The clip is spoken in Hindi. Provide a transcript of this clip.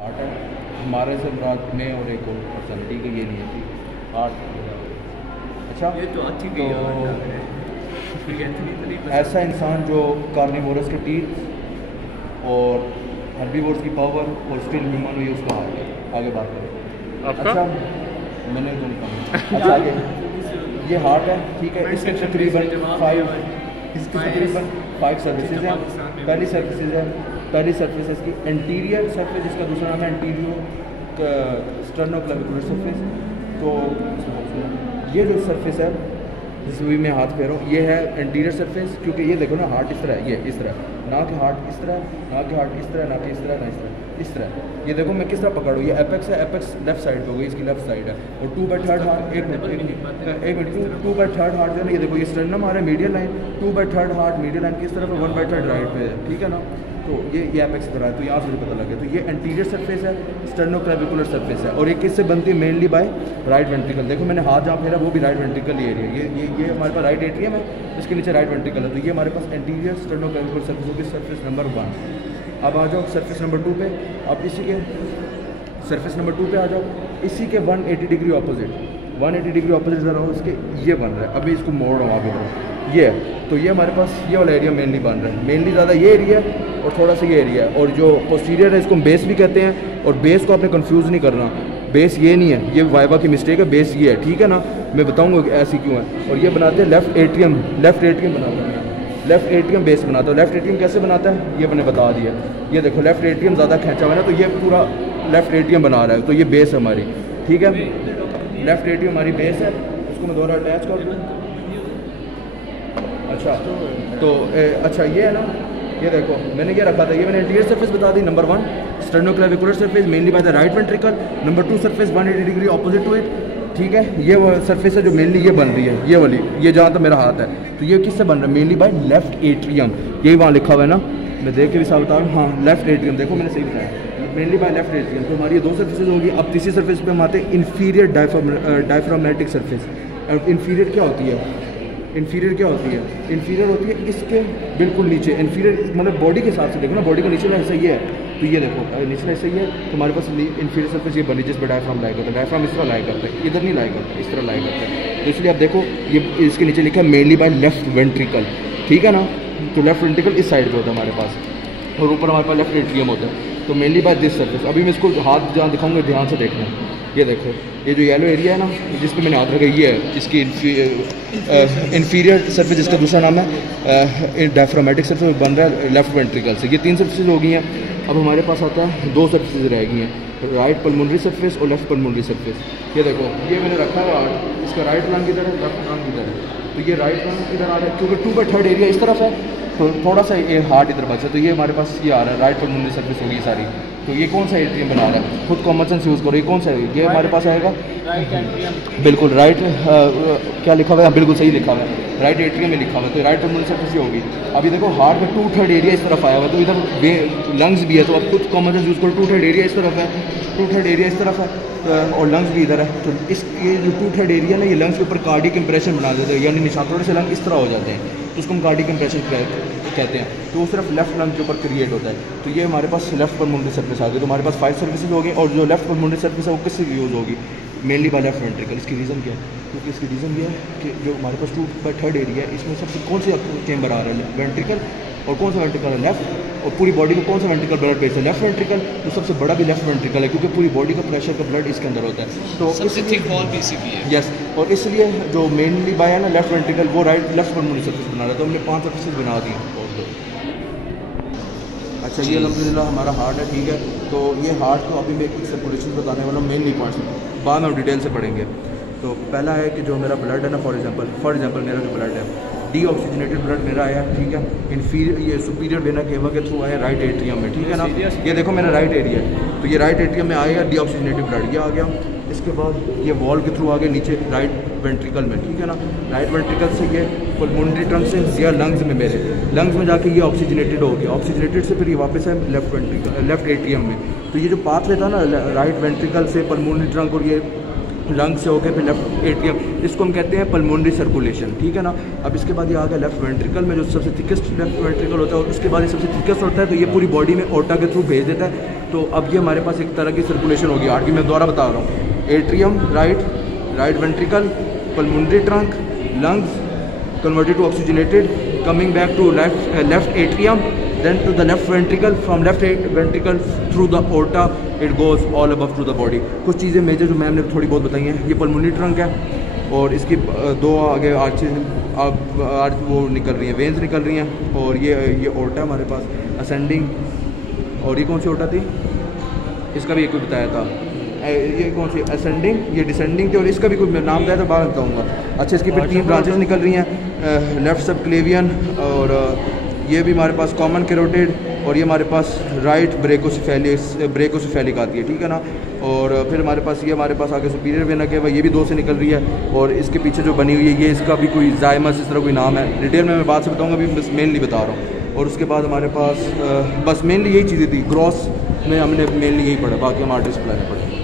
हार्ट है हमारे से रात में और एक और पर्सन, ठीक है, ये नहीं है ठीक हार्ट। अच्छा, ये तो अच्छी तो ऐसा इंसान जो कार्निवोरस के टीथ और हर्बीवोर्स की पावर और स्टिल ह्यूमन हुई उसका हार्ट है। आगे बात करें। अच्छा, मैंने तो नहीं कहा। अच्छा, आगे ये हार्ट है, ठीक है। इसके तकरीबन 5 सर्विसेज हैं। पहली सर्विस है इसकी एंटीरियर सर्फेस, जिसका दूसरा नाम है एंटीरियो स्टर्नोक्लेविकुलर सर्फेस। तो ये जो सर्फेस है जिस भी मैं हाथ फेर रहा हूँ, ये है एंटीरियर सरफेस। क्योंकि ये देखो ना, हार्ट इस तरह है, ये इस तरह, ना कि हार्ट इस तरह, ना कि हार्ट इस तरह, ना कि इस तरह, ना इस तरह। ये देखो मैं किस तरह पकड़ूँ, ये एपेक्स है, एपेक्स लेफ्ट साइड पे हो गई, इसकी लेफ्ट साइड है। और 2/3 हार्ट, एक मिनट 2/3 हार्ट जो है ना, ये देखो ये स्टर्नम आ रहा है, medial line, 2/3 heart medial line किस तरफ है, 1/3 राइट पे है, ठीक है ना। तो ये एपेक्स पर है, तो यहाँ से पता लगे। तो ये एंटीरियर सरफेस है, स्टर्नोक्लेविकुलर सरफेस है। और ये किससे बनती है? Mainly by right ventricle. देखो मैंने हाथ जहाँ फेरा वो भी राइट वेंट्रिकल एरिया, ये हमारे पास राइट एट्रियम है, इसके नीचे राइट वेंट्रिकल है। तो ये हमारे पास एंटीरियर स्टर्नोक्लेविकुलर सरफेस होगी, सरफेस नंबर 1। अब आ जाओ सरफेस नंबर 2 पे। अब इसी के सरफेस नंबर 2 पे आ जाओ, इसी के 180 डिग्री ऑपोजिट, 180 डिग्री ऑपोजिट जरा हो इसके, ये बन रहा है। अभी इसको मोड़ रहा हूँ आगे बढ़ो, ये है। तो ये हमारे पास ये वाला एरिया मेनली बन रहा है, मेनली ज़्यादा ये एरिया है और थोड़ा सा ये एरिया है। और जो पोस्टीरियर है इसको हम बेस भी कहते हैं। और बेस को आपने कंफ्यूज नहीं करना, बेस ये नहीं है, ये वाइवा की मिस्टेक है, बेस ये है, ठीक है ना। मैं बताऊंगा कि ऐसी क्यों है। और ये बनाते हैं लेफ्ट एट्रियम बनाता है, लेफ्ट एट्रियम बेस बनाता है। लेफ्ट एट्रियम कैसे बनाता है ये मैंने बता दिया। ये देखो लेफ्ट एट्रियम ज़्यादा खींचा हुआ है ना, तो ये पूरा लेफ्ट एट्रियम बना रहा है। तो ये बेस है हमारी, ठीक है। लेफ्ट एट्रियम हमारी बेस है, उसको मैं दोबारा अटैच कर दूँ। अच्छा, तो अच्छा ये है ना, ये देखो मैंने ये रखा था, ये मैंने एंटीरियर सरफेस बता दी। Number 1 sternoclavicular surface mainly by the right ventricle. Number 2 surface 180 degree opposite to it, ठीक है। ये वो सरफेस है जो मेनली ये बन रही है, ये वाली, ये जहाँ तक मेरा हाथ है। तो ये किससे बन रहा है? Mainly by left atrium. यही वहाँ लिखा हुआ है ना, मैं देख के भी साथ बता रहा हूँ। हाँ, लेफ्ट एट्रियम, देखो मैंने सही बताया, मेनली बाय लेफ्ट एट्रियम। तो हमारी ये 2 सर्फेसेज होगी। अब तीसरी सर्फेस पे हम आते हैं इन्फीरियर डायफ्रामेटिक सर्फेस। इन्फीरियर क्या होती है? इन्फीरियर क्या होती है? इन्फीरियर होती है इसके बिल्कुल नीचे। इन्फीरियर मतलब बॉडी के हिसाब से देखो ना, बॉडी का निचला हिस्सा ये है, तो ये देखो निचला हिस्सा ये है। तो हमारे पास इन्फीरियर सरफेस ये बनी जिस पर डायफ्राम लाई करता है। डायफ्राम इस तरह लाई करता है, इधर नहीं लाई करता, इस तरह लाई करता है। तो इसलिए आप देखो ये इसके नीचे लिखा है मेनली बाय लेफ्ट वेंट्रिकल, ठीक है ना। तो लेफ्ट वेंट्रिकल इस साइड पर होता है हमारे पास, और ऊपर हमारे पास लेफ्ट एट्रियम होता है। तो मेनली बाय दिस सर्फेस। अभी मैं इसको हाथ जहाँ दिखाऊंगा ध्यान से देखना। ये देखो ये जो येलो एरिया है ना, जिस पे मैंने हाथ रखा, ये है इसकी इन्फीरियर सरफेस, जिसका दूसरा नाम है डायफ्रामेटिक सरफेस, बन रहा है लेफ्ट वेंट्रिकल से। ये 3 सर्फेसेज हो गई हैं। अब हमारे पास आता है 2 सर्फेसेज रह गई हैं, राइट पल्मोनरी सरफेस और लेफ्ट पल्मोनरी सरफेस। ये देखो ये मैंने रखा है हार्ट, इसका राइट लंग इधर है, लेफ्ट लंग इधर है। तो ये राइट लंग इधर आ रहा है, क्योंकि 2/3 एरिया इस तरफ है, तो थोड़ा सा ये हार्ट इधर बचा। तो ये हमारे पास ये आ रहा है, राइट पल्मोनरी सरफेस होगी सारी। तो ये कौन सा एट्रियम बना रहा है? खुद कॉमन सेंस यूज़ करो, ये कौन सा है? ये हमारे पास आएगा बिल्कुल राइट, क्या लिखा हुआ है? बिल्कुल सही लिखा हुआ है, राइट एट्रियम में लिखा हुआ है। तो राइट पल्मोनरी सरफेस ही होगी। अभी देखो हार्ट में 2/3 एरिया इस तरफ आया हुआ है, तो इधर लंग्स भी है। तो आप खुद कॉमन सेंस यूज़ करो, 2/3 एरिया इस तरफ है, 2/3 एरिया इस तरफ है, और लंग्स भी इधर है। तो इस ये जो 2/3 एरिया ना, ये लंग्स के ऊपर कार्डिक इंप्रेशन बना देते हैं, यानी निशान थोड़े से लंग इस तरह हो जाते हैं, तो उसको हम कार्डिक इंप्रेशन कहते हैं। तो वो सिर्फ लेफ्ट लंग के ऊपर क्रिएट होता है। तो ये हमारे पास लेफ्ट पल्मोनरी सरफेस आ गई। तो हमारे पास 5 सर्फेसेज हो गई। और जो लेफ्ट पल्मोनरी सरफेस है वो किससे यूज़ होगी? Mainly by left ventricle. इसकी रीज़न क्या है? क्योंकि इसकी रीज़न ये है कि जो हमारे पास 2/3 एरिया है, इसमें सबसे कौन सा चेंबर आ रहा है? वेंट्रिकल। और कौन सा वेंट्रिकल है? लेफ्ट। और पूरी बॉडी में कौन सा वेंट्रिकल ब्लड बेस है? Left ventricle. तो सबसे बड़ा भी लेफ्ट वेंट्रिकल है, क्योंकि पूरी बॉडी का प्रेशर का ब्लड इसके अंदर होता है। तो सबसे थिक वॉल पीसीबी है। यस, और इसलिए जो मेनली बाय है ना लेफ्ट वेंट्रिकल, वो लेफ्ट पल्मोनरी सरफेस बना रहा है। तो हमने 5 सर्फेसेज बना दी हैं। अच्छा, ये अल्हम्दुलिल्लाह हमारा हार्ट है, ठीक है। तो ये हार्ट को अभी मैं एक सर्कुलेशन बताने वाला हूँ, मेनली पॉइंट्स, बाद में हम डिटेल से पढ़ेंगे। तो पहला है कि जो मेरा ब्लड है ना, फॉर एग्जांपल मेरा जो ब्लड है, डीऑक्सीजनेटेड ब्लड मेरा आया, ठीक है। इन्फीरियर ये सुपीरियर वेना केवा के थ्रू आया राइट एट्रियम में, ठीक है ना। ये देखो मेरा राइट एरिया है, तो ये राइट एट्रियम में आएगा डीऑक्सीजनेटेड ब्लड, ये आ गया। इसके बाद ये वॉल के थ्रू आ गया नीचे राइट वेंट्रिकल में, ठीक है ना। राइट वेंट्रिकल से ये पल्मोनरी ट्रंक से या लंग्स में, मेरे लंग्स में जाके ये ऑक्सीजनेटेड हो गया। ऑक्सीजनेटेड से फिर ये वापस है लेफ्ट वेंट्रिकल, लेफ्ट एट्रियम में। तो ये जो पाथवे था ना राइट वेंट्रिकल से पल्मोनरी ट्रंक और ये लंग से होकर फिर लेफ्ट एट्रियम, इसको हम कहते हैं पल्मोनरी सर्कुलेशन, ठीक है ना। अब इसके बाद ये आ गया लेफ्ट वेंट्रिकल में, जो सबसे थिकेस्ट लेफ्ट वेंट्रिकल होता है, और उसके बाद ये सबसे थिकेस्ट होता है, तो ये पूरी बॉडी में ओर्टा के थ्रू भेज देता है। तो अब ये हमारे पास एक तरह की सर्कुलेशन होगी हार्ट की। मैं दोबारा बता रहा हूँ, atrium right ventricle, pulmonary trunk, lungs converted to oxygenated, coming back to left atrium, then to the left ventricle, from left ventricle through the aorta it goes all above to the body। कुछ चीज़ें मेजर जो मैम ने थोड़ी बहुत बताई हैं, ये पल्मोनरी ट्रंक है और इसकी दो आगे आर्चेज वो निकल रही हैं, वेन्स निकल रही हैं, और ये ओर्टा हमारे पास असेंडिंग, और ये कौन सी ओर्टा थी, इसका भी एक कोई बताया था, ये कौन सी असेंडिंग, ये डिसेंडिंग थी, और इसका भी कोई नाम बताया था, बाद में बताऊँगा। अच्छा, इसकी फिर 3 ब्रांचेस निकल रही हैं, लेफ्ट सबक्लेवियन, और ये भी हमारे पास कॉमन कैरोटिड, और ये हमारे पास राइट ब्रेकोसेफेलिक आती है, ठीक है ना। और फिर हमारे पास आगे सुपीरियर वेना के ये भी 2 से निकल रही है, और इसके पीछे जो बनी हुई है ये इसका भी कोई जायमस इस तरह कोई नाम है, डिटेल में मैं बात से बताऊँगा, अभी बस मेनली बता रहा हूँ। और उसके बाद हमारे पास बस मेनली यही चीज़ें थी, ग्रॉस में हमने मेनली यही पढ़ा, बाकी हम आर्ट डिस्प्ले में पढ़े।